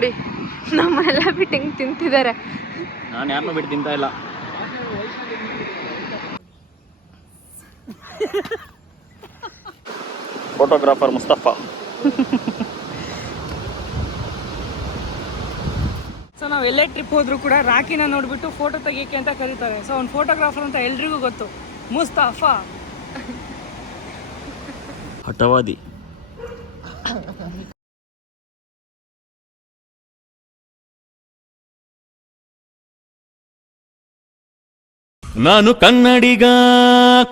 ನೋಡಿ ನಮ್ಮೆಲ್ಲ ಬಿಟ್ಟು ಹಿಂಗ್ ತಿಂತಿದ್ದಾರೆ ನಾನು ಯಾರನ್ನೂ ಬಿಟ್ಟು ತಿಂತಾ ಇಲ್ಲ. ಫೋಟೋಗ್ರಾಫರ್ ಮುಸ್ತಫಾ. ಸೊ ನಾವು ಎಲ್ಲೇ ಟ್ರಿಪ್ ಹೋದ್ರು ಕೂಡ ರಾಕಿನ ನೋಡ್ಬಿಟ್ಟು ಫೋಟೋ ತೆಗಿಯಕ್ಕೆ ಅಂತ ಕರೀತಾರೆ. ಸೊ ಅವ್ನು ಫೋಟೋಗ್ರಾಫರ್ ಅಂತ ಎಲ್ರಿಗೂ ಗೊತ್ತು. ಮುಸ್ತಫ. ಹಠವಾದಿ. ನಾನು ಕನ್ನಡಿಗ,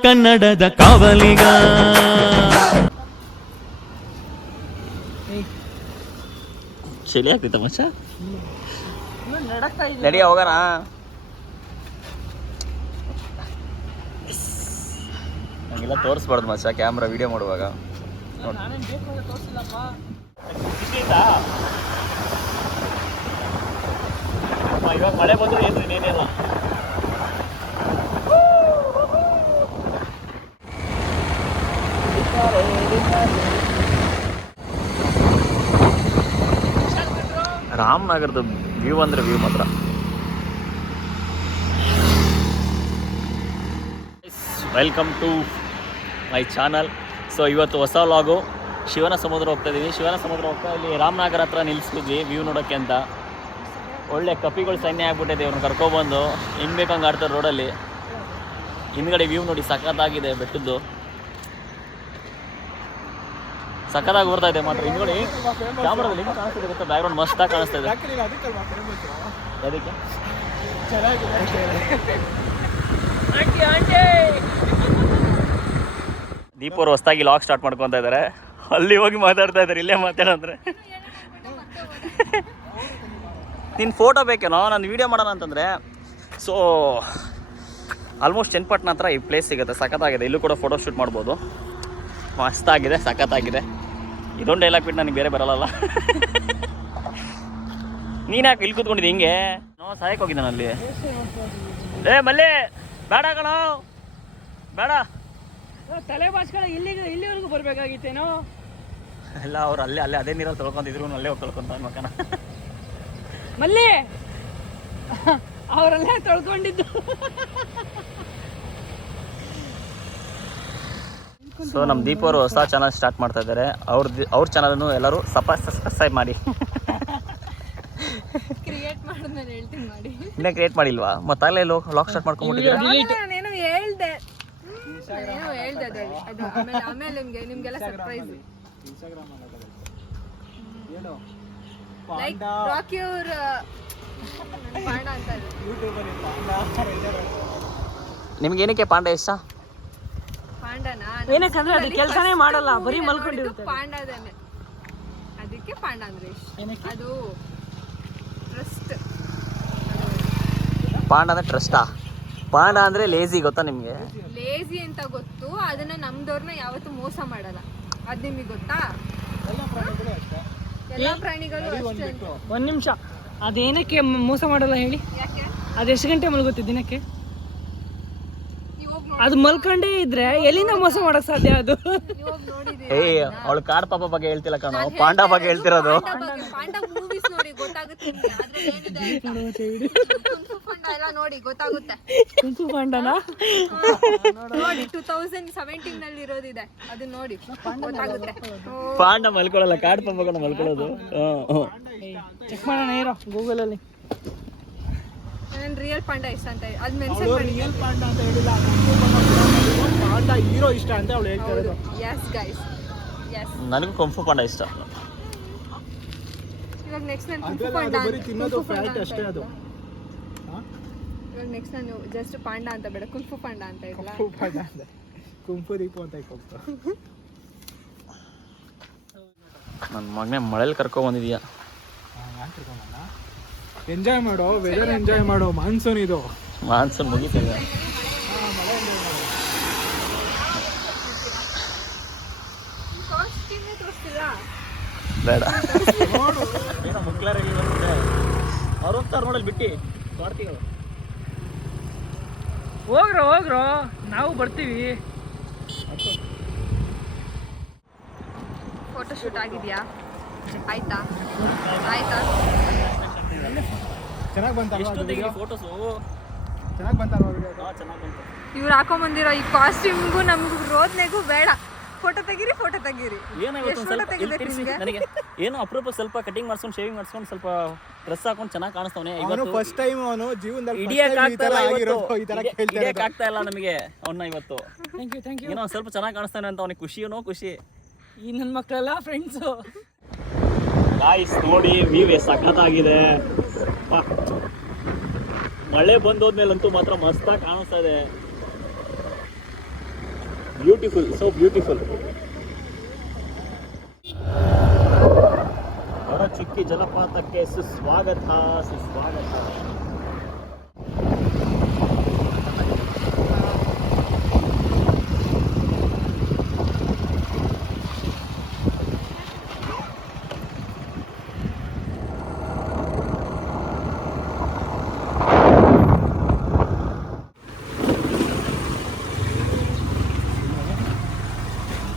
ಕನ್ನಡದ ಕಾವಲಿಗ. ಚಳಿ ಆಗ್ತಿತ್ತ ಮಚ್ಚ ಹೋಗೋಣ. ಹಂಗೆಲ್ಲ ತೋರಿಸ್ಬಾರ್ದು ಮಚ್ಚ ಕ್ಯಾಮ್ರಾ ವಿಡಿಯೋ ಮಾಡುವಾಗ. ಇವಾಗ ಮಳೆ ಬಂದ್ರೆ ಏನು ಇನ್ನೇನಿಲ್ಲ. ರಾಮನಗರದ ವ್ಯೂ ಅಂದ್ರೆ ವ್ಯೂ ಮಾತ್ರ. Welcome to my channel so ಇವತ್ತು ಹೊಸ ಲಾಗು ಶಿವನ ಸಮುದ್ರ ಹೋಗ್ತಾ ಇದ್ದೀವಿ ಶಿವನ ಸಮುದ್ರ ಹೋಗ್ತಾ ಇಲ್ಲಿ ರಾಮನಗರ ಹತ್ರ ನಿಲ್ಲಿಸ್ತಿದ್ವಿ ವ್ಯೂ ನೋಡೋಕ್ಕೆ ಅಂತ. ಒಳ್ಳೆ ಕಪಿಗಳು ಸೈನ್ಯ ಆಗ್ಬಿಟ್ಟಿದೆ ಇವ್ರನ್ನ ಕರ್ಕೊಬಂದು ಹಿಂಗೆ ಬೇಕಂಗೆ ಆಡ್ತಾರೆ ರೋಡಲ್ಲಿ ಹಿಂದ್ಗಡೆ ವ್ಯೂ ನೋಡಿ ಸಖತ್ತಾಗಿದೆ ಬೆಟ್ಟದ್ದು. ಸಖತ್ತಾಗಿ ಬರ್ತಾ ಇದೆ ಮಾತ್ರ. ಹಿಂದ್ಗಡೆ ಕ್ಯಾಮ್ರಾದಲ್ಲಿ ಹೆಂಗ್ ಕಾಣಿಸ್ತಿದೆ ಗೊತ್ತಾ? ಬ್ಯಾಕ್ಗ್ರೌಂಡ್ ಮಸ್ತಾಗಿ ಕಾಣಿಸ್ತಾ ಇದೆ. ಅದಕ್ಕೆ ದೀಪ್ ಅವರು ಹೊಸ್ದಾಗಿ ಲಾಗ್ ಸ್ಟಾರ್ಟ್ ಮಾಡ್ಕೊತಾ ಇದ್ದಾರೆ ಅಲ್ಲಿ ಹೋಗಿ ಮಾತಾಡ್ತಾ ಇದ್ದಾರೆ ಇಲ್ಲೇ ಮಾತಾಡಂದ್ರೆ. ನಿನ್ನ ಫೋಟೋ ಬೇಕೇನೋ? ನಾನು ವೀಡಿಯೋ ಮಾಡೋಣ ಅಂತಂದರೆ ಸೊ ಆಲ್ಮೋಸ್ಟ್ ಚನ್ನಪಟ್ಟಣ ಹತ್ರ ಈ ಪ್ಲೇಸ್ ಸಿಗುತ್ತೆ. ಸಖತ್ತಾಗಿದೆ. ಇಲ್ಲೂ ಕೂಡ ಫೋಟೋ ಶೂಟ್ ಮಾಡ್ಬೋದು. ಮಸ್ತಾಗಿದೆ ಸಖತ್ತಾಗಿದೆ ಇದೊಂದು ಡೈಲಾಗ್ ಬಿಟ್ಟು ನನಗೆ ಬೇರೆ ಬರಲ್ಲ ನೀನು ಯಾಕೆ ಇಲ್ಲಿ ಕೂತ್ಕೊಂಡಿದ್ದೆ ಹಿಂಗೆ? ನೋ ಸಹಾಯಕ್ಕೆ ಹೋಗಿದ್ದೆ ಅಲ್ಲಿ. ಏ ಮಲ್ಲಿ ಬೇಡ ಕಣೋ. ಬೇಡ. ತಲೆ ಬಾಚ್ಗಳ ಇಲ್ಲಿಗೆ ಇಲ್ಲಿವರೆಗೂ ಬರಬೇಕಾಗಿತ್ತೇನೋ? ಎಲ್ಲ ಅವ್ರು ಅಲ್ಲೇ ಅಲ್ಲೇ ಅದೇ ನೀರಲ್ಲಿ ತೊಳ್ಕೊಂತಿದ್ರು ಅಲ್ಲೇ ಹೋಗಿ ತೊಳ್ಕೊಂತ ಮಕ್ಕನ ಮಲ್ಲಿ ಅವರಲ್ಲೇ ತೊಳ್ಕೊಂಡಿದ್ದು. ಸೊ ನಮ್ಮ ದೀಪ ಅವರು ಹೊಸ ಚಾನಲ್ ಸ್ಟಾರ್ಟ್ ಮಾಡ್ತಾ ಇದ್ದಾರೆ ಅವ್ರ ಅವ್ರ ಚಾನಲನ್ನು ಎಲ್ಲರೂ ಸಪ ಸಬ್ಸ್ಕ್ರೈಬ್ ಮಾಡಿ. ಕ್ರಿಯೇಟ್ ಹೇಳ್ತೀನಿ ಮಾಡಿ. ಇನ್ನೇ ಕ್ರಿಯೇಟ್ ಮಾಡಿಲ್ವಾ? ಮತ್ತೆ ಅಲ್ಲೇ ಲಾಕ್ ಸ್ಟಾರ್ಟ್ ಮಾಡ್ಕೊಂಡ್ಬಿಟ್ಟಿದ್ದೀರಾ? ನಾನೇನೋ ಹೇಳ್ದೆ. ಏನೋ ಹೇಳ್ದೆ ಅದ್ರಲ್ಲಿ ಅದು ಆಮೇಲೆ ಆಮೇಲೆ ನಿಮ್ಗೆ ಏನಕ್ಕೆ ಸರ್ಪ್ರೈಸ್ ಲೈಕ್ ರಾಕಿ ಅವ್ರ ಪಾಂಡ ಅಂತ ನಿಮ್ಗೆ ಏನಕ್ಕೆ ಪಾಂಡೆ ಇಷ್ಟ? ಪಾಂಡನಾ ಏನಕ್ಕಂದ್ರೆ ಅದು ಕೆಲಸನೇ ಮಾಡಲ್ಲ ಬರೀ ಮಲ್ಕೊಂಡಿರುತ್ತೆ ಪಾಂಡದನೆ ಅದಕ್ಕೆ ಪಾಂಡ ಅಂದ್ರೆ ಇಷ್ಟ. ಅದು ಟ್ರಸ್ಟ್ ಪಾಂಡ ಅಂದರೆ ಟ್ರಸ್ಟಾ ಪಾಂಡ ಅಂದರೆ ಲೇಜಿ ಗೊತ್ತಾ ನಿಮಗೆ? ಲೇಜಿ ಅಂತ ಗೊತ್ತು ಅದನ್ನ ನಮ್ದವ್ರನ್ನ ಯಾವತ್ತೂ ಮೋಸ ಮಾಡಲ್ಲ. ಅದ್ ನಿಮಗೆ ಗೊತ್ತಾ? ಎಲ್ಲಾ ಪ್ರಾಣಿಗಳು. ಒಂದ್ ನಿಮಿಷ. ಅದೇನಕ್ಕೆ ಮೋಸ ಮಾಡಲ್ಲ ಹೇಳಿ? ಯಾಕೆ? ಅದು ಎಷ್ಟು ಗಂಟೆ ಮಲಗುತ್ತೆ ದಿನಕ್ಕೆ? ಅದು ಮಲ್ಕೊಂಡೇ ಇದ್ರೆ ಎಲ್ಲಿಂದ ಮೋಸ ಮಾಡಕ್ ಸಾಧ್ಯ ಅದು? ಏ ಅವಳು ಕಾಡ್ ಪಾಪ ಬಗ್ಗೆ ಹೇಳ್ತಿಲ್ಲ ಕಣೋ. ಪಾಂಡ ಬಗ್ಗೆ ಹೇಳ್ತಿರೋದು. ಪಾಂಡ ಮೂವೀಸ್ ನೋಡಿ ಗೊತ್ತಾಗುತ್ತೆ ನಿಮ್ಗೆ. ಏನಿದೆ ಅಂತ. ಕುಂಫು ಪಾಂಡ ಎಲ್ಲ ನೋಡಿ ಗೊತ್ತಾಗುತ್ತೆ. ಕುಂಕು ಪಾಂಡನ? ನೋಡಿ ಟೂ ತೌಸಂಡ್ ಸೆವೆಂಟೀನ್ನಲ್ಲಿ ಇರೋದಿದೆ ಅದನ್ನ ನೋಡಿ ಗೊತ್ತಾಗುತ್ತೆ. ಓ, ಪಾಂಡ ಮಲ್ಕೊಳ್ಳಲ್ಲ ಕಾಡ್ ಪಾಪ ಕಣ ಮಲ್ಕೊಳ್ಳೋದು ಚೆಕ್ ಮಾಡೋಣ ಇರೋ ಗೂಗಲ್ ಅಲ್ಲಿ. ನನ್ ರಿಯಲ್ ಪಾಂಡ ಇಷ್ಟ ಅಂತ ಅದ್ ಮೆನ್ಷನ್ ರಿಯಲ್ ಪಾಂಡ ಅಂತ ಹೇಳಿಲ್ಲ ಪಾಂಡ ಹೀರೋ ಇಷ್ಟ ಅಂತ ಅವಳು ಹೇಳ್ತಾ ಇರೋದು. ಎಸ್ ಗೈಸ್ ಎಸ್ ನನಗೂ ಕಂಫು ಪಾಂಡ ಇಷ್ಟ. ಇವಾಗ ನೆಕ್ಸ್ಟ್ ನಾನು ಕುಂಫು ಅದ್ರಲ್ಲಿ ಪಾಂಡ ಅದು ಬರೀ ತಿನ್ನೋದು ಫ್ಯಾಟ್ ಅಷ್ಟೇ ಅದು? ಇವಾಗ ನೆಕ್ಸ್ಟ್ ನಾನು ಜಸ್ಟ್ ಪಾಂಡ ಅಂತ ಬೇಡ ಕುಂಫು ಪಾಂಡ ಅಂತ ಇಲ್ಲ ಕುಂಫು ಪಾಂಡ ಅಂತ ಕುಂಫು ದೀಪು ಅಂತ ಹೋಗ್ತಾ ನನ್ನ ಮಗನೇ ಮಳೇಲಿ ಕರ್ಕೊ ಬಂದಿದ್ಯಾ. ಎಂಜಾಯ್ ಮಾಡೋ ವೆದರ್ ಎಂಜಾಯ್ ಮಾಡೋ ಮಾನ್ಸೂನ್ ಇದು. ಮಾನ್ಸೂನ್ ಮುಗಿತಿದೆ ಬೇಡ. ಏನೋ ಮುಕ್ಲಾರಲ್ಲಿ ಬರುತ್ತೆ ಅವ್ರು ಹೋಗ್ತಾರೆ ನೋಡಲ್ ಬಿಟ್ಟಿ. ಮಾಡ್ತೀವಿ ಹೋಗ್ರೋ ಹೋಗ್ರೋ. ನಾವು ಬರ್ತೀವಿ. ಫೋಟೋ ಶೂಟ್ ಆಗಿದ್ಯಾ? ಆಯ್ತಾ? ಆಯ್ತಾ? ಚೆನ್ನಾಗಿ video? ಫೋಟೋಸು ಚೆನ್ನಾಗಿ ಬಂತು. ಇವ್ರು ಹಾಕೊಂಬಂದಿರೋ ಈ ಕಾಸ್ಟ್ಯೂಮ್ಗೂ ನಮ್ಗೂ ರೋದ್ನೆಗೂ ಬೇಡ. ಫೋಟೋ ತೆಗೀರಿ ಫೋಟೋ ತೆಗೀರಿ. ನನಗೆ ಏನೋ ಅಪರೂಪ ಸ್ವಲ್ಪ ಕಟಿಂಗ್ ಮಾಡ್ಸ್ಕೊಂಡು ಶೇವಿಂಗ್ ಮಾಡ್ಸ್ಕೊಂಡು ಸ್ವಲ್ಪ ಡ್ರೆಸ್ ಹಾಕೊಂಡು ಚೆನ್ನಾಗಿ ಕಾಣಿಸ್ತವನೆ. ಇವತ್ತು ಫಸ್ಟ್ ಟೈಮ್ ಅವನು ಜೀವನದಲ್ಲಿ first ಹಿಡಿಯಕ್ time ಈ ಆಗ್ತಾ ಇಲ್ಲ ಈ ತರ ಆಗ್ತಾ ಇಲ್ಲ ನಮಗೆ ಅವನ್ನ ಇವತ್ತು. ಥ್ಯಾಂಕ್ ಯು ಥ್ಯಾಂಕ್ ಯು ಏನೋ ಸ್ವಲ್ಪ ಚೆನ್ನಾಗಿ ಕಾಣಿಸ್ತಾನೆ ಅಂತ ಅವನಿಗೆ ಖುಷಿಯೋ ಖುಷಿ. ಈ ನನ್ನ ಮಕ್ಕಳೆಲ್ಲ ಫ್ರೆಂಡ್ಸು ಗಾಯ್ಸ್ ನೋಡಿ ವ್ಯೂ ಸಖತ್ತಾಗಿದೆ. ಮಳೆ ಬಂದೋದ್ಮೇಲಂತೂ ಮಾತ್ರ ಮಸ್ತಾಗಿ ಕಾಣಿಸ್ತಾ ಇದೆ. ಬ್ಯೂಟಿಫುಲ್ ಸೊ ಬ್ಯೂಟಿಫುಲ್ ಹೊರ ಚುಕ್ಕಿ ಜಲಪಾತಕ್ಕೆ ಸುಸ್ವಾಗತ ಸುಸ್ವಾಗತ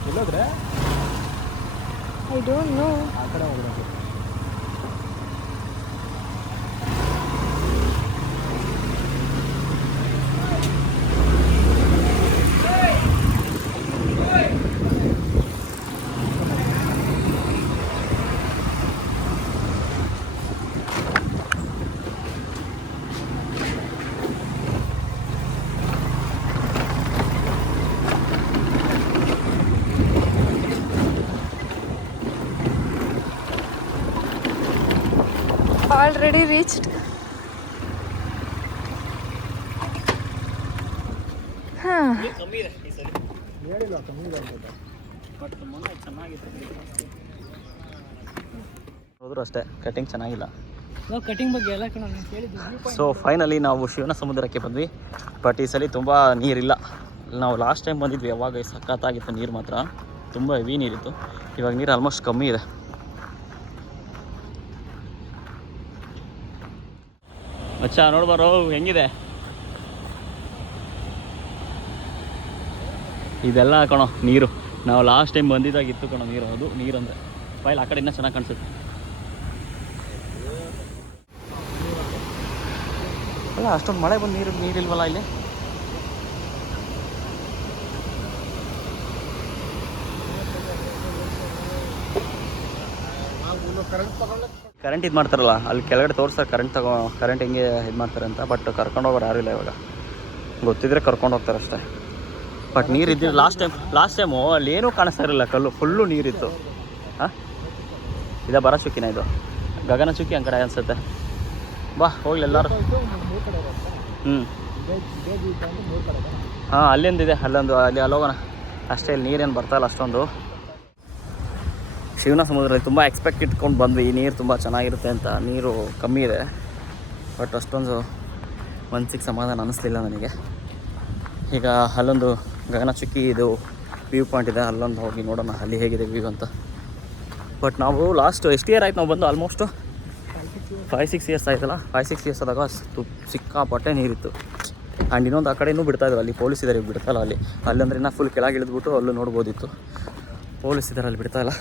ಎಲ್ಲೋದ್ರೆ ಐ ಡೋಂಟ್ ನೋ ಆ ಕಡೆ ಹೋಗ್ಬೇಕು ಆಲ್ರೆಡಿ ರೀಚ್ಡ್ ಹಾಂ ಕಮ್ಮಿ ಇದೆ ಈ ಸರಿ ಕಮ್ಮಿ ಇದೆ ಬಟ್ ಮೊನ್ನೆ ಚೆನ್ನಾಗಿತ್ತು ಹೋದ್ರು ಅಷ್ಟೇ ಕಟಿಂಗ್ ಚೆನ್ನಾಗಿಲ್ಲ ಕಟಿಂಗ್ ಬಗ್ಗೆ. ಎಲ್ಲ ಸೊ ಫೈನಲಿ ನಾವು ಶಿವನ ಸಮುದ್ರಕ್ಕೆ ಬಂದ್ವಿ. ಬಟ್ ಈ ಸಲ ತುಂಬ ನೀರಿಲ್ಲ. ನಾವು ಲಾಸ್ಟ್ ಟೈಮ್ ಬಂದಿದ್ವಿ ಯಾವಾಗ ಸಖತ್ತಾಗಿತ್ತು ನೀರು ಮಾತ್ರ. ತುಂಬ ಹೆವಿ ನೀರಿತ್ತು. ಇವಾಗ ನೀರು ಆಲ್ಮೋಸ್ಟ್ ಕಮ್ಮಿ ಇದೆ. ಮಚ್ಚ ನೋಡ್ಬಾರೋ ಹೆಂಗಿದೆ? ಇದೆಲ್ಲ ಕಣೋ, ನೀರು. ನಾವು ಲಾಸ್ಟ್ ಟೈಮ್ ಬಂದಿದ್ದಾಗಿತ್ತು ಕಣೋ ನೀರು, ಅದು ನೀರು ಅಂದರೆ. ಫೈಲ್ ಆ ಕಡೆಯಿಂದ ಚೆನ್ನಾಗಿ ಕಾಣಿಸುತ್ತೆ. ಅಲ್ಲ, ಅಷ್ಟೊಂದು ಮಳೆ ಬಂದು ನೀರು, ನೀರಿಲ್ವಲ್ಲ ಇಲ್ಲಿ? ಕರೆಂಟ್ ಇದು ಮಾಡ್ತಾರಲ್ಲ, ಅಲ್ಲಿ ಕೆಳಗಡೆ ತೋರ್ಸ ಕರೆಂಟ್ ತಗೋ ಕರೆಂಟ್ ಹೆಂಗೆ ಇದು ಮಾಡ್ತಾರೆ ಅಂತ ಬಟ್ ಕರ್ಕೊಂಡು ಹೋಗೋರು ಯಾರೂ ಇಲ್ಲ ಇವಾಗ. ಗೊತ್ತಿದ್ರೆ ಕರ್ಕೊಂಡು ಹೋಗ್ತಾರೆ ಅಷ್ಟೇ. ಬಟ್ ನೀರು ಇದ್ದಿದ್ದು ಲಾಸ್ಟ್ ಟೈಮ್ ಲಾಸ್ಟ್ ಟೈಮು ಅಲ್ಲಿ ಏನೂ ಕಾಣಿಸ್ತಾ ಇರಲಿಲ್ಲ, ಕಲ್ಲು ಫುಲ್ಲು ನೀರಿತ್ತು. ಹಾಂ? ಇದೆ ಬರ ಚುಕ್ಕಿನ ಇದು? ಗಗನ ಚುಕ್ಕಿ ಅಂಕಡೆ ಕಡೆ ಅನ್ಸುತ್ತೆ. ಬಾ, ಹೋಗ್ಲಿ ಎಲ್ಲರೂ. ಹ್ಞೂ. ಹಾಂ, ಅಲ್ಲಿಂದಿದೆ, ಅಲ್ಲೊಂದು, ಅಲ್ಲಿ ಅಲ್ಲೋಗೋಣ ಅಷ್ಟೇ, ಇಲ್ಲಿ ನೀರೇನು ಬರ್ತಾಯಿಲ್ಲ ಅಷ್ಟೊಂದು. ಶಿವನ ಸಮುದ್ರದಲ್ಲಿ ತುಂಬ ಎಕ್ಸ್ಪೆಕ್ಟ್ ಇಟ್ಕೊಂಡು ಬಂದ್ವಿ. ಈ ನೀರು ತುಂಬ ಚೆನ್ನಾಗಿರುತ್ತೆ ಅಂತ. ನೀರು ಕಮ್ಮಿ ಇದೆ. ಬಟ್ ಅಷ್ಟೊಂದು ಮನಸ್ಸಿಗೆ ಸಮಾಧಾನ ಅನ್ನಿಸ್ಲಿಲ್ಲ ನನಗೆ. ಈಗ ಅಲ್ಲೊಂದು ಗಗನಚುಕ್ಕಿ ಇದು ವ್ಯೂ ಪಾಯಿಂಟ್ ಇದೆ. ಅಲ್ಲೊಂದು ಹೋಗಿ ನೋಡೋಣ. ಅಲ್ಲಿ ಹೇಗಿದೆ ವ್ಯೂ ಅಂತ. ಬಟ್ ನಾವು ಲಾಸ್ಟ್ ಎಷ್ಟು ಇಯರ್ ಆಯ್ತು ನಾವು ಬಂದು ಆಲ್ಮೋಸ್ಟು ಫೈವ್ ಸಿಕ್ಸ್ ಇಯರ್ಸ್ ಆಯ್ತಲ್ಲ? ಫೈವ್ ಸಿಕ್ಸ್ ಇಯರ್ಸ್ ಆದಾಗ ತು ಸಿಕ್ಕಾಪಟ್ಟೆ ನೀರಿತ್ತು. ಆ್ಯಂಡ್ ಇನ್ನೊಂದು ಆ ಕಡೆಯೂ ಬಿಡ್ತಾ ಇದ್ರು ಅಲ್ಲಿ ಪೊಲೀಸ್ ಇದ್ದಾರೆ ಬಿಡ್ತಾ ಇಲ್ಲ ಅಲ್ಲಿ. ಅಲ್ಲಂದ್ರೆ ಇನ್ನೂ ಫುಲ್ ಕೆಳಗೆ ಇಳಿದ್ಬಿಟ್ಟು ಅಲ್ಲೂ ನೋಡ್ಬೋದಿತ್ತು. ಪೊಲೀಸ್ ಇದ್ದಾರೆ ಅಲ್ಲಿ ಬಿಡ್ತಾ ಇಲ್ಲ.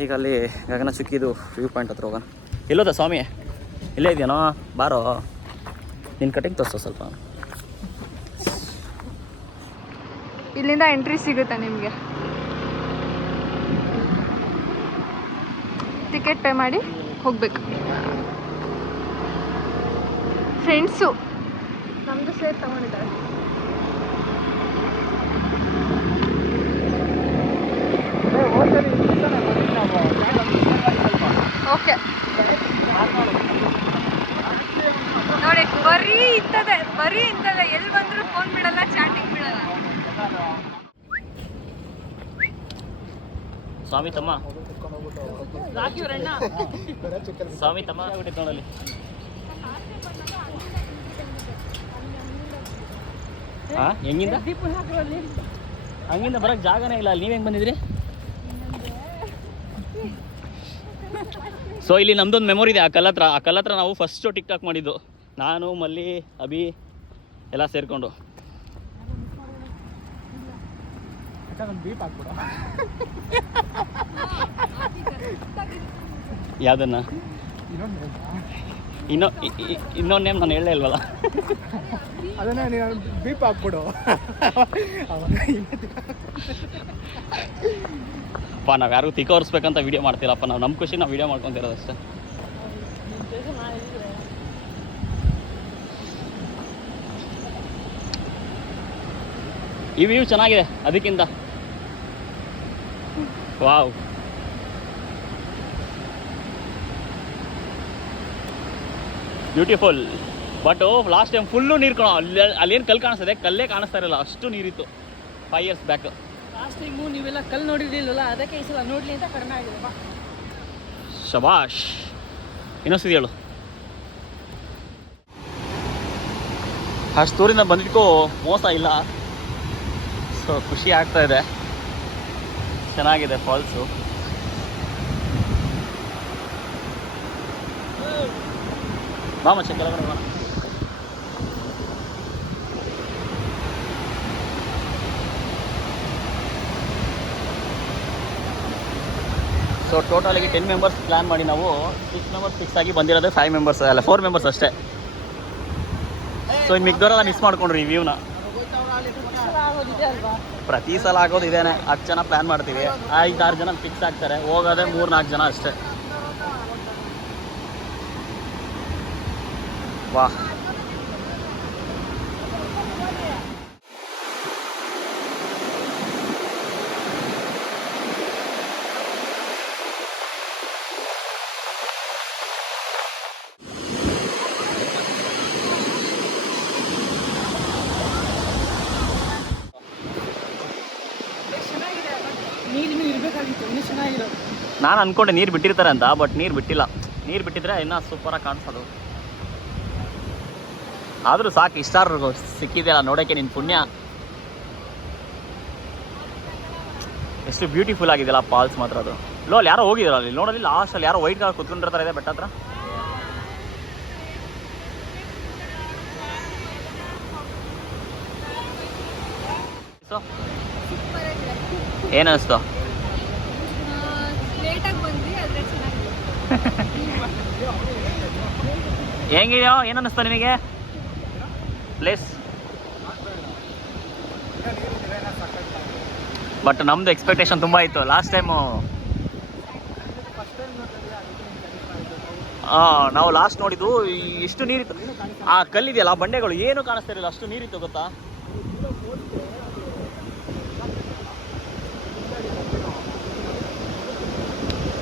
ಈಗ ಅಲ್ಲಿ ಗಗನ ಚುಕ್ಕಿದು ವ್ಯೂ ಪಾಯಿಂಟ್ ಹತ್ರ ಹೋಗೋಣ. ಇಲ್ಲೋದ ಸ್ವಾಮಿ? ಇಲ್ಲೇ ಇದೆಯೇನೋ? ಬಾರೋ. ನಿನ್ನ ಕಟ್ಟಿಂಗ್ ತೋರಿಸೋ ಸ್ವಲ್ಪ. ಇಲ್ಲಿಂದ ಎಂಟ್ರಿ ಸಿಗುತ್ತೆ ನಿಮಗೆ. ಟಿಕೆಟ್ ಪೇ ಮಾಡಿ ಹೋಗ್ಬೇಕು. ಫ್ರೆಂಡ್ಸು ನಮ್ಮದು ಸೇರ್ ತಗೊಂಡಿದ್ದಾರೆ. ಏ, ಓಕೆ. ನೋಡಿ ಬರೀ ಇಂಥದ್ದೇ ಬರೀ ಇಂಥದ್ದೇ. ಎಲ್ಲಿ ಬಂದರೂ ಫೋನ್ ಬಿಡಲ್ಲ ಚಾಟಿಂಗ್ ಬಿಡಲ್ಲ. ಸ್ವಾಮಿ ತಮ್ಮ ಸ್ವಾಮಿ ತಮ್ಮ ಹಾಂ ಹೆಂಗಿಂದ ಹಂಗಿಂದ ಬರೋಕ್ಕೆ ಜಾಗನೇ ಇಲ್ಲ. ಅಲ್ಲಿ ನೀವು ಹೆಂಗ್ ಬಂದಿದ್ರಿ? ಸೊ ಇಲ್ಲಿ ನಮ್ದೊಂದು ಮೆಮೊರಿ ಇದೆ, ಆ ಕಲ್ಲ ಹತ್ರ ಆ ಕಲ್ಲ ಹತ್ರ ನಾವು ಫಸ್ಟು ಟಿಕ್ ಟಾಕ್ ಮಾಡಿದ್ದು. ನಾನು, ಮಲ್ಲಿ, ಅಭಿ ಎಲ್ಲ ಸೇರಿಕೊಂಡು. ಯಾವ್ದನ್ನ? ಇನ್ನೊ ಇನ್ನೊಂದು ನೇಮ್ ನಾನು ಹೇಳಲೇ ಇಲ್ವಲ್ಲ? ಅದನ್ನ ನೀನು ಬೀಪ್ ಹಾಕ್ಬಿಡು. ಅಪ್ಪ, ನಾವು ಯಾರಿಗೂ ತಿಕ್ಕೋರ್ಸ್ಬೇಕಂತ ವೀಡಿಯೋ ಮಾಡ್ತಿಲ್ಲಪ್ಪ ನಾವು ನಮ್ಮ ಖುಷಿ ನಾವು ವೀಡಿಯೋ ಮಾಡ್ಕೊಂತಿರೋದು ಅಷ್ಟೇ ಈ ವ್ಯೂ ಚೆನ್ನಾಗಿದೆ, ಅದಕ್ಕಿಂತ. Wow. Beautiful but last time full ನೀರು ಕೊಡೋ ಅಲ್ಲಿ ಅಲ್ಲೇನು ಕಲ್ಲು ಕಾಣಿಸ್ತದೆ ಕಲ್ಲೇ ಕಾಣಿಸ್ತಾ ಇರಲ್ಲ, ಅಷ್ಟು ನೀರಿತ್ತು. ಫೈವ್ ಇಯರ್ಸ್ ಬ್ಯಾಕ್ ಟೈಮು ನೀವೆಲ್ಲ ಕಲ್ಲು ನೋಡಿರ್ಲಿಲ್ವಲ್ಲ ಅದಕ್ಕೆ ಈ ಸಲ ನೋಡ್ಲಿ ಅಂತ ಕಡಿಮೆ ಆಗಿದೆ. ಬಾ. ಶಬಾಷ್ ಇನ್ನೊಂದ್ಸತಿ ಹೇಳು. ಅಷ್ಟೂರಿಂದ ಬಂದಿದ್ದಕ್ಕೂ ಮೋಸ ಇಲ್ಲ. ಸೊ ಖುಷಿ ಆಗ್ತಾ ಇದೆ. ಚೆನ್ನಾಗಿದೆ ಫಾಲ್ಸು ಮಾಮ ಚೆಕ್ ಎಲ್ಲ ಕೆಳಗಡೆ ಬಾ ಸೊ ಟೋಟಲಿಗೆ ಟೆನ್ ಮೆಂಬರ್ಸ್ ಪ್ಲ್ಯಾನ್ ಮಾಡಿ ನಾವು ಸಿಕ್ಸ್ ಮೆಂಬರ್ಸ್ ಫಿಕ್ಸ್ ಆಗಿ ಬಂದಿರೋದು ಫೈವ್ ಮೆಂಬರ್ಸ್ ಅಲ್ಲ ಫೋರ್ ಮೆಂಬರ್ಸ್ ಅಷ್ಟೇ. ಸೊ ಇನ್ನು ಮಿಕ್ದವರೆಲ್ಲ ಮಿಸ್ ಮಾಡ್ಕೊಂಡ್ರಿ ವ್ಯೂನ ಪ್ರತಿ ಸಲ ಆಗೋದು ಇದೇನೆ. ಹತ್ತು ಜನ ಪ್ಲ್ಯಾನ್ ಮಾಡ್ತೀವಿ. ಐದಾರು ಜನ ಫಿಕ್ಸ್ ಆಗ್ತಾರೆ. ಹೋಗೋದೇ ಮೂರು ನಾಲ್ಕು ಜನ ಅಷ್ಟೇ. ವಾಹ್. ನಾನು ಅನ್ಕೊಂಡೆ ನೀರು ಬಿಟ್ಟಿರ್ತಾರೆ ಅಂತ ಬಟ್ ನೀರು ಬಿಟ್ಟಿಲ್ಲ. ನೀರು ಬಿಟ್ಟಿದ್ರೆ ಇನ್ನೂ ಸೂಪರಾಗಿ ಕಾಣಿಸೋದು. ಆದರೂ ಸಾಕು ಇಷ್ಟಾರು ಸಿಕ್ಕಿದೆಯಲ್ಲ ನೋಡೋಕ್ಕೆ ನಿನ್ನ ಪುಣ್ಯ. ಎಷ್ಟು ಬ್ಯೂಟಿಫುಲ್ ಆಗಿದೆಯಲ್ಲ ಫಾಲ್ಸ್ ಮಾತ್ರ ಅದು. ಲೋ ಅಲ್ಲಿ ಯಾರೋ ಹೋಗಿದ್ರು ಅಲ್ಲಿ? ನೋಡೋದಿ ಲಾಸ್ಟಲ್ಲಿ ಯಾರೋ ವೈಟ್ ಕಾರ್ ಕುತ್ಕೊಂಡಿರ್ತಾರೆ ಇದೆ ಬೆಟ್ಟ ಹತ್ರ? ಏನಿಸ್ತು ಲೇಟಾಗಿ ಬಂದ್ವಿ ಆದರೆ ಚೆನ್ನಾಗಿದೆ ಹೆಂಗಿದೆಯೋ, ಏನು ನಿನಗೆ ಪ್ಲೇಸ್ ಬಟ್ ನಮ್ದು ಎಕ್ಸ್ಪೆಕ್ಟೇಷನ್ ತುಂಬ ಇತ್ತು. ಲಾಸ್ಟ್ ಟೈಮು ಹಾಂ ನಾವು ಲಾಸ್ಟ್ ನೋಡಿದ್ದು ಇಷ್ಟು ನೀರಿತ್ತು. ಆ, ಕಲ್ಲಿದೆಯಲ್ಲ ಬಂಡೆಗಳು ಏನು ಕಾಣಿಸ್ತಾ ಇರಲಿಲ್ಲ? ಅಷ್ಟು ನೀರಿತ್ತು ಗೊತ್ತಾ?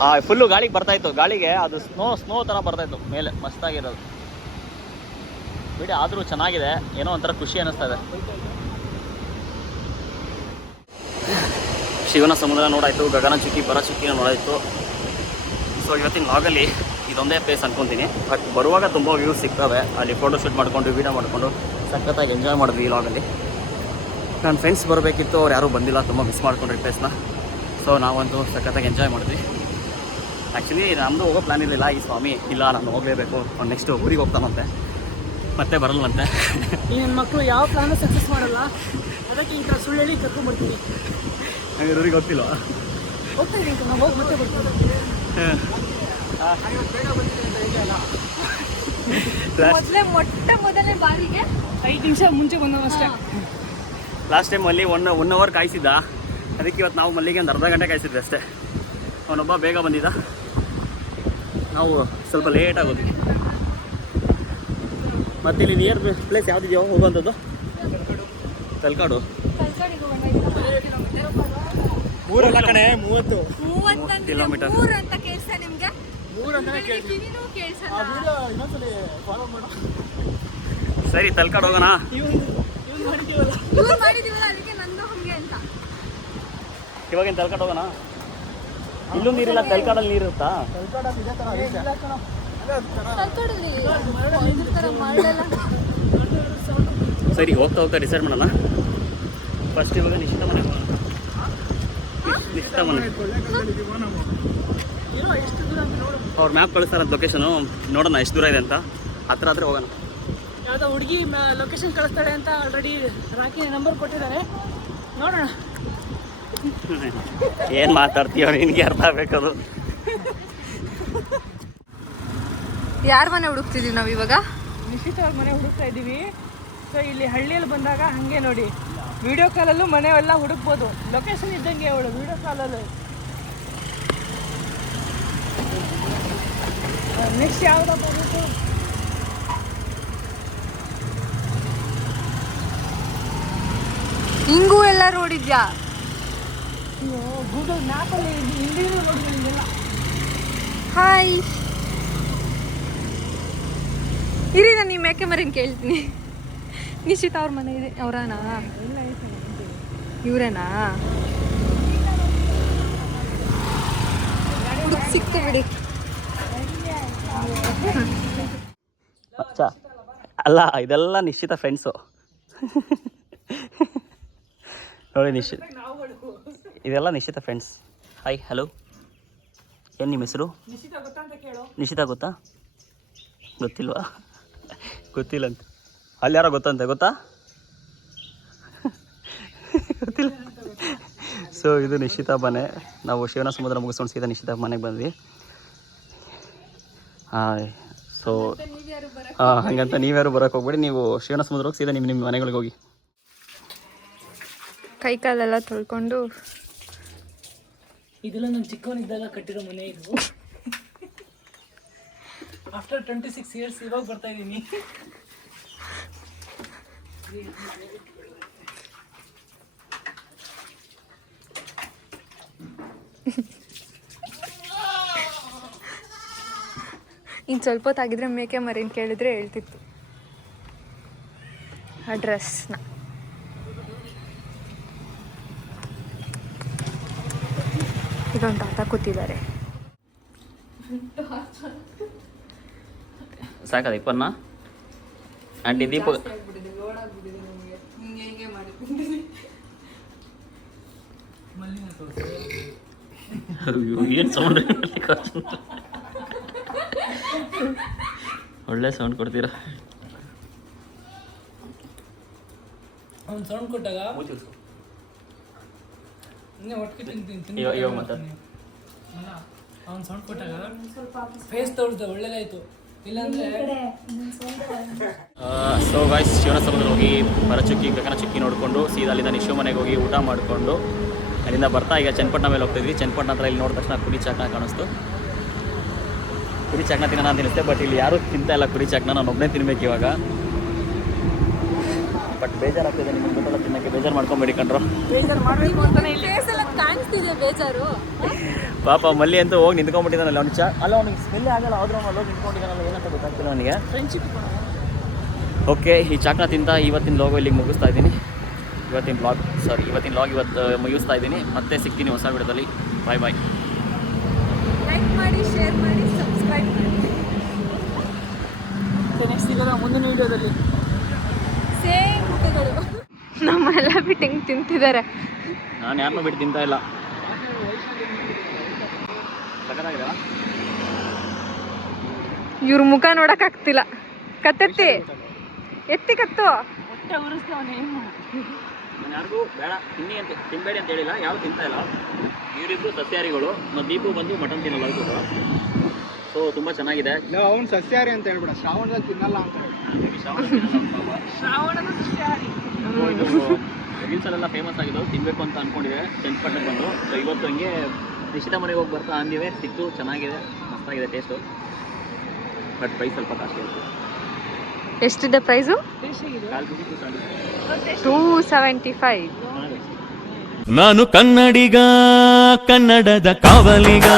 ಆ ಫುಲ್ಲು ಗಾಳಿಗೆ ಬರ್ತಾ ಇತ್ತು. ಗಾಳಿಗೆ ಅದು ಸ್ನೋ ಸ್ನೋ ಥರ ಬರ್ತಾ ಇತ್ತು. ಮೇಲೆ, ಮಸ್ತಾಗಿರೋದು. ಬಿಡಿ, ಆದರೂ ಚೆನ್ನಾಗಿದೆ. ಏನೋ ಒಂಥರ ಖುಷಿ ಅನ್ನಿಸ್ತಾ ಇದೆ. ಶಿವನ ಸಮುದ್ರ ನೋಡಾಯಿತು, ಗಗನ ಚುಕ್ಕಿ ಬರ ಚುಕ್ಕಿ ನೋಡಾಯ್ತು. ಸೊ ಇವತ್ತಿನ ಲಾಗಲ್ಲಿ ಇದೊಂದೇ ಪ್ಲೇಸ್ ಅನ್ಕೊತೀನಿ. ಬಟ್ ಬರುವಾಗ ತುಂಬ ವ್ಯೂಸ್ ಸಿಗ್ತವೆ. ಅಲ್ಲಿ ಫೋಟೋ ಶೂಟ್ ಮಾಡಿಕೊಂಡು ವೀಡಿಯೋ ಮಾಡಿಕೊಂಡು ಸಖತ್ತಾಗಿ ಎಂಜಾಯ್ ಮಾಡಿದ್ವಿ ಈ ಲಾಗಲ್ಲಿ ನನ್ನ ಫ್ರೆಂಡ್ಸ್ ಬರಬೇಕಿತ್ತು, ಅವ್ರು ಯಾರೂ ಬಂದಿಲ್ಲ, ತುಂಬ ಮಿಸ್ ಮಾಡ್ಕೊಂಡ್ರಿ ಪ್ಲೇಸ್ನ ಸೊ ನಾವಂತೂ ಸಖತ್ತಾಗಿ ಎಂಜಾಯ್ ಮಾಡಿದ್ವಿ. ಆ್ಯಕ್ಚುಲಿ ನಮ್ಮದು ಹೋಗೋ ಪ್ಲ್ಯಾನ್ ಇರಲಿಲ್ಲ. ಈ ಸ್ವಾಮಿ ಇಲ್ಲ, ನಾನು ಹೋಗಲೇಬೇಕು. ಅವ್ನು ನೆಕ್ಸ್ಟ್ ಊರಿಗೆ ಹೋಗ್ತಾನಂತೆ. ಮತ್ತೆ ಬರಲ್ವಂತೆ ಈ ನನ್ನ ಮಕ್ಕಳು ಯಾವ ಪ್ಲಾನು ಸಕ್ಸಸ್ ಮಾಡಲ್ಲ? ಅದಕ್ಕೆ ಈ ಥರ ಸುಳ್ಳು ಹೇಳಿ ಕರ್ಕೊಂಡ್ಬರ್ತೀನಿ. ಹಾಗೆ ಇವ್ರಿಗೆ ಗೊತ್ತಿಲ್ಲ ಹೋಗ್ತಾ ಇದ್ದೀನಿ ನಾವು ಹೋಗಿ ಮತ್ತೆ ಬರ್ತೀನಿ. ಮೊದಲೇ ಮೊಟ್ಟ ಮೊದಲನೇ ಬಾರಿಗೆ ಐದು ನಿಮಿಷ ಮುಂಚೆ ಬಂದವ ಅಷ್ಟೇ. ಲಾಸ್ಟ್ ಟೈಮ್ ಅಲ್ಲಿ ಒನ್ ಒನ್ ಅವರ್ ಕಾಯಿಸಿದ್ದ. ಅದಕ್ಕೆ ಇವತ್ತು ನಾವು ಮಲ್ಲಿಗೆ ಒಂದು ಅರ್ಧ ಗಂಟೆ ಕಾಯಿಸಿದ್ವಿ ಅಷ್ಟೇ. ಅವನೊಬ್ಬ ಬೇಗ ಬಂದಿದ್ದ. ನಾವು ಸ್ವಲ್ಪ ಲೇಟ್ ಆಗೋದ್ವಿ ಮತ್ತೆ ಇಲ್ಲಿ ನಿಯರ್ ಪ್ಲೇಸ್ ಯಾವುದಿದೆಯೋ ಹೋಗುವಂಥದ್ದು? ತಲ್ಕಾಡು. ಮೂರಲ್ಲ ಕಣೆ ಮೂವತ್ತು. ಕಿಲೋಮೀಟರ್. ಸರಿ ತಲ್ಕಾಡು ಹೋಗೋಣ. ಇವಾಗಿನ ತಲ್ಕಾಡು ಹೋಗೋಣ. ಇಲ್ಲೂ ನೀರಿಲ್ಲ ತಲ್ಕಾಡಲ್ಲಿ ನೀರು ಇರುತ್ತಾ? ಸರಿ ಹೋಗ್ತಾ ಹೋಗ್ತಾ ಡಿಸೈಡ್ ಮಾಡೋಣ. ಫಸ್ಟ್ ಇವಾಗ ನಿಶ್ಚಿತ ಮನೆ ಹೋಗೋಣ. ನಿಶ್ಚಿತ ಮನೆ. ಅವ್ರು ನಾವು ಇರೋ ಎಷ್ಟು ದೂರ ಅಂತ ನೋಡು ಅವ್ರ ಮ್ಯಾಪ್ ಕಳಿಸ್ತಾರಂತ ಲೊಕೇಶನು ನೋಡೋಣ ಎಷ್ಟು ದೂರ ಇದೆ ಅಂತ. ಹತ್ರ ಹತ್ರ ಹೋಗೋಣ. ಯಾವುದೋ ಹುಡುಗಿ ಲೊಕೇಶನ್ ಕಳಿಸ್ತಾಳೆ ಅಂತ ಆಲ್ರೆಡಿ ರಾಕಿ ನಂಬರ್ ಕೊಟ್ಟಿದ್ದಾರೆ. ನೋಡೋಣ. ಏನು ಮಾತಾಡ್ತೀಯೋ ನಿನಗೆ ಅರ್ಥ ಆಗಬೇಕದು ಯಾರ ಮನೆ ಹುಡುಕ್ತಿದೀವಿ ನಾವು ಇವಾಗ? ನಿಶ್ಚಿತ ಅವ್ರ ಮನೆ ಹುಡುಕ್ತಾ ಇದ್ದೀವಿ. ಸೊ ಇಲ್ಲಿ ಹಳ್ಳಿಯಲ್ಲಿ ಬಂದಾಗ ಹಾಗೆ ನೋಡಿ. ವಿಡಿಯೋ ಕಾಲಲ್ಲೂ ಮನೆ ಎಲ್ಲ ಹುಡುಕ್ಬೋದು. ಲೊಕೇಶನ್ ಇದ್ದಂಗೆ ಅವಳು ವಿಡಿಯೋ ಕಾಲಲ್ಲಿ ನೆಕ್ಸ್ಟ್ ಯಾವ್ದಪ್ಪ ಬೇಕು ಹಿಂಗೂ ಎಲ್ಲ ನೋಡಿದ್ಯಾ ಗೂಗಲ್ ಮ್ಯಾಪಲ್ಲಿ ಹಿಂದಿನೂ ಹಿಂಗೆಲ್ಲ. ಹಾಯ್ ಇರಿ, ನಾನು ನಿಮ್ಮ ಮೇಕೆ ಮರಿನ ಕೇಳ್ತೀನಿ. ನಿಶ್ಚಿತ ಅವ್ರ ಮನೆ ಇದೆ, ಅವರಾನಾ? ಇವರೇನಾ? ಸಿಕ್ತು ಬಿಡಿ. ಅಲ್ಲ, ಇದೆಲ್ಲ ನಿಶ್ಚಿತ ಫ್ರೆಂಡ್ಸು ನೋಡಿ ನಿಶ್ಚಿತ. ಇದೆಲ್ಲ ನಿಶ್ಚಿತ ಫ್ರೆಂಡ್ಸ್ ಹಾಯ್ ಹಲೋ ಏನು ನಿಮ್ಮ ಹೆಸರು? ನಿಶ್ಚಿತ ಗೊತ್ತಾ? ಗೊತ್ತಿಲ್ವಾ? ಗೊತ್ತಿಲ್ಲ ಅಂತ ಅಲ್ಲಿ ಯಾರೋ ಗೊತ್ತಂತೆ ಗೊತ್ತಾ? ಗೊತ್ತಿಲ್ಲ. ಸೊ ಇದು ನಿಶ್ಚಿತ ಮನೆ. ನಾವು ಶಿವನ ಸಮುದ್ರ ಮುಗಿಸ್ಕೊಂಡು ಸೀದಾ ನಿಶ್ಚಿತ ಮನೆಗೆ ಬಂದ್ವಿ. ಹಾಂ ಸೊ ಹಾಂ ಹಂಗಂತ ನೀವ್ಯಾರು ಬರೋಕೆ ಹೋಗ್ಬೇಡಿ. ನೀವು ಶಿವನ ಸಮುದ್ರ ಹೋಗಿ ಸೀದಾ ನಿಮ್ಮ ನಿಮ್ಮ ಮನೆಗಳಿಗೆ ಹೋಗಿ. ಕೈ ಕಾಲೆಲ್ಲ ತೊಳ್ಕೊಂಡು ಇದೆಲ್ಲ ನಮ್ಮ ಚಿಕ್ಕವನಿದ್ದಾಗ ಕಟ್ಟಿರೋ ಮನೆ ಇದು. ಆಫ್ಟರ್ ಟ್ವೆಂಟಿ ಸಿಕ್ಸ್ ಇಯರ್ಸ್ ಇವಾಗ ಬರ್ತಾ ಇದ್ದೀನಿ. ಇನ್ನು ಸ್ವಲ್ಪ ಹೊತ್ತಾಗಿದ್ರೆ ಮೇಕೆ ಮರಿನ್ ಕೇಳಿದ್ರೆ ಹೇಳ್ತಿತ್ತು. ಅಡ್ರೆಸ್ನ ಇದೊಂದು ತಾತ ಕೂತಿದ್ದಾರೆ. ಸಾಕದ ಇಪ್ಪನ್ನ ಆಂಟಿ ದೀಪ ಏನು ಸೌಂಡ್ ಒಳ್ಳೆ ಸೌಂಡ್ ಕೊಡ್ತೀರಾ? ಅವ್ನು ಸೌಂಡ್ ಕೊಟ್ಟಾಗ? ಇನ್ನೇ ಒಟ್ಟಿಗೆ ತಿಂತೀನಿ ಅವ್ನು ಸೌಂಡ್ ಕೊಟ್ಟಾಗ ಫೇಸ್ ತೊಳ್ದೆ ಒಳ್ಳೇದಾಯ್ತು. ಸೊ ಗಾಯ್ಸ್ ಶಿವನ ಸಮುದ್ರ ಹೋಗಿ ಮರಚುಕ್ಕಿ ಗಗನ ಚುಕ್ಕಿ ನೋಡಿಕೊಂಡು ಸೀದಾ ಅಲ್ಲಿಂದ ನಿಶು ಮನೆಗೆ ಹೋಗಿ ಊಟ ಮಾಡಿಕೊಂಡು ಅಲ್ಲಿಂದ ಬರ್ತಾ ಈಗ ಚನ್ನಪಟ್ಟಣ ಮೇಲೆ ಹೋಗ್ತಿದ್ವಿ ಚನ್ನಪಟ್ಟಣ ಹತ್ರ ಇಲ್ಲಿ ನೋಡಿದ ತಕ್ಷಣ ಕುರಿ ಚಾಕ್ನ ಕಾಣಿಸ್ತು. ಕುರಿ ಚಾಕ್ನ ತಿನ್ನೋಣ ಅಂತ ಅನಿಸುತ್ತೆ ಬಟ್ ಇಲ್ಲಿ ಯಾರೂ ತಿಂತಾ ಇಲ್ಲ ಕುರಿ ಚಾಕ್ನ ನಾನು ಒಬ್ಬನೇ ತಿನ್ಬೇಕು ಇವಾಗ. ಬಟ್ ಬೇಜಾರಾಗ್ತಿದೆ ನಿಮ್ಮ ಜೊತೆಲ್ಲ ತಿನ್ನೋಕ್ಕೆ ಬೇಜಾರು ಮಾಡ್ಕೊಂಬೇಡಿ ಕಣ್ರು. ಬೇಜಾರು ಮಾಡಬೇಕು ಅಂತಾನೆ ಇಲ್ಲಿ. ಕಾಣಿಸ್ತಿದೆ ಬೇಜಾರು. ಪಾಪ ಮಲ್ಲಿ ಅಂತ ಹೋಗಿ ನಿಂತ್ಕೊಂಡ್ಬಿಟ್ಟಿದ್ದಾನಲ್ಲ ಅವ್ನು ಚಾ ಅಲ್ಲ ಅವ್ನಿಗೆ ಸ್ಮೆಲ್ ಆಗಲ್ಲ ಆದ್ರೂ ಅವ್ನು ಅಲ್ಲೋಗಿ ನಿಂತ್ಕೊಂಡಿದ್ದಾನಲ್ಲ ಏನಂತ ಗೊತ್ತಾಗ್ತಿಲ್ಲ ಅವನಿಗೆ. ಫ್ರೆಂಡ್ಶಿಪ್ ಓಕೆ ಈ ಚಾಕ್ನ ತಿಂತ ಇವತ್ತಿನ ಲೋಗೋ ಇಲ್ಲಿಗೆ ಮುಗಿಸ್ತಾ ಇದ್ದೀನಿ. ಇವತ್ತಿನ ಬ್ಲಾಗ್ ಸಾರಿ ಇವತ್ತಿನ ಲಾಗ್ ಇವತ್ತು ಮುಗಿಸ್ತಾ ಇದ್ದೀನಿ. ಮತ್ತೆ ಸಿಗ್ತೀನಿ ಹೊಸ ವಿಡಿಯೋದಲ್ಲಿ. ಬಾಯ್ ಬಾಯ್ ಲೈಕ್ ಮಾಡಿ ಶೇರ್ ಮಾಡಿ ಸಬ್ಸ್ಕ್ರೈಬ್ ಮಾಡಿ. ನೆಕ್ಸ್ಟ್ ಸಿಗೋಣ ಮುಂದಿನ ವಿಡಿಯೋದಲ್ಲಿ. ಸೇಮ್ ಊಟಗಳು ನಮ್ಮೆಲ್ಲ ಬಿಟ್ಟು ಹೆಂಗೆ ತಿಂತಿದ್ದಾರೆ. ನಾನು ಯಾರನ್ನೂ ಬಿಟ್ಟು ತಿಂತಾ ಇಲ್ಲ? ಇವ್ರ ಮುಖ ನೋಡಕ್ ಆಗ್ತಿಲ್ಲ. ಕತ್ತೆತ್ತಿ. ಎತ್ತಿ ಕತ್ತು. ನಾನು ಯಾರಿಗೂ ಬೇಡ. ತಿನ್ನಿ ಅಂತ ತಿನ್ನಬೇಡಿ ಅಂತ ಹೇಳಿಲ್ಲ. ಯಾರು ತಿಂತಾ ಇಲ್ಲ. ಇವರಿಬ್ಬರು ಸಸ್ಯಾಹಾರಿಗಳು. ಮತ್ತು ದೀಪು ಬಂದು ಮಟನ್ ತಿನ್ನಲ್ಲ ಅದು ಕೂಡ ಸೊ ತುಂಬ ಚೆನ್ನಾಗಿದೆ. ಅವ್ನು ಸಸ್ಯಾಹಾರಿ ಅಂತ ಹೇಳ್ಬಿಡ. ಶ್ರಾವಣದಲ್ಲಿ ತಿನ್ನಲ್ಲ ಅಂತ ಹೇಳಿ ಶ್ರಾವಣದ ಸಸ್ಯಾಹಾರಿ. ರೀಲ್ಸಲ್ಲೆಲ್ಲ ಫೇಮಸ್ ಆಗಿದ್ದು ತಿನ್ನಬೇಕು ಅಂತ ಅಂದ್ಕೊಂಡಿದೆ ಚನ್ನಪಟ್ಟಣಕ್ಕೆ ಬಂದು. ಸೊ ಇವತ್ತು ಹಂಗೆ ನಿಶ್ಚಿತ ಮನೆಗೆ ಹೋಗಿ ಬರ್ತಾ ಅಂದಿವೆ ಸಿಕ್ತು ಚೆನ್ನಾಗಿದೆ. ಮಸ್ತಾಗಿದೆ ಟೇಸ್ಟು ಬಟ್ ಪ್ರೈಸ್ ಸ್ವಲ್ಪ ಕಾಸ್ಟ್ಲಿ ಆಯಿತು. ಎಷ್ಟಿದೆ ಪ್ರೈಸು ಟೂ ಸೆವೆಂಟಿ ಫೈವ್ ನಾನು ಕನ್ನಡಿಗ ಕನ್ನಡದ ಕಾವಲಿಗ.